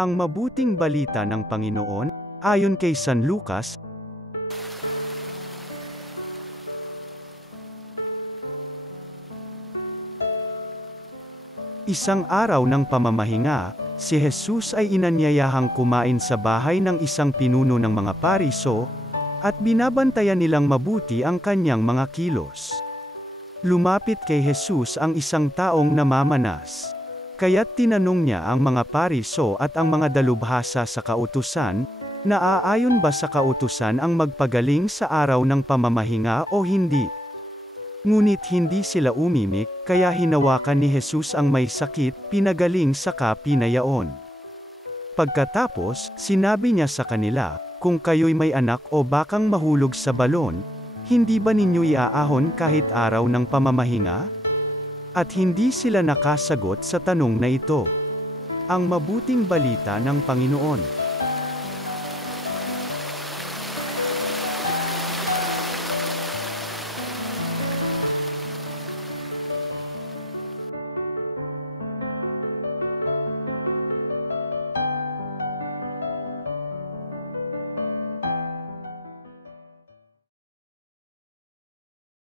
Ang mabuting balita ng Panginoon, ayon kay San Lucas. Isang araw ng pamamahinga, si Jesus ay inanyayahang kumain sa bahay ng isang pinuno ng mga Pariso, at binabantayan nilang mabuti ang kanyang mga kilos. Lumapit kay Jesus ang isang taong namamanas. Kaya't tinanong niya ang mga Pariso at ang mga dalubhasa sa kautusan, na aayon ba sa kautusan ang magpagaling sa araw ng pamamahinga o hindi? Ngunit hindi sila umimik, kaya hinawakan ni Jesus ang may sakit, pinagaling saka pinayaon. Pagkatapos, sinabi niya sa kanila, kung kayo'y may anak o bakang mahulog sa balon, hindi ba ninyo iaahon kahit araw ng pamamahinga? At hindi sila nakasagot sa tanong na ito. Ang mabuting balita ng Panginoon.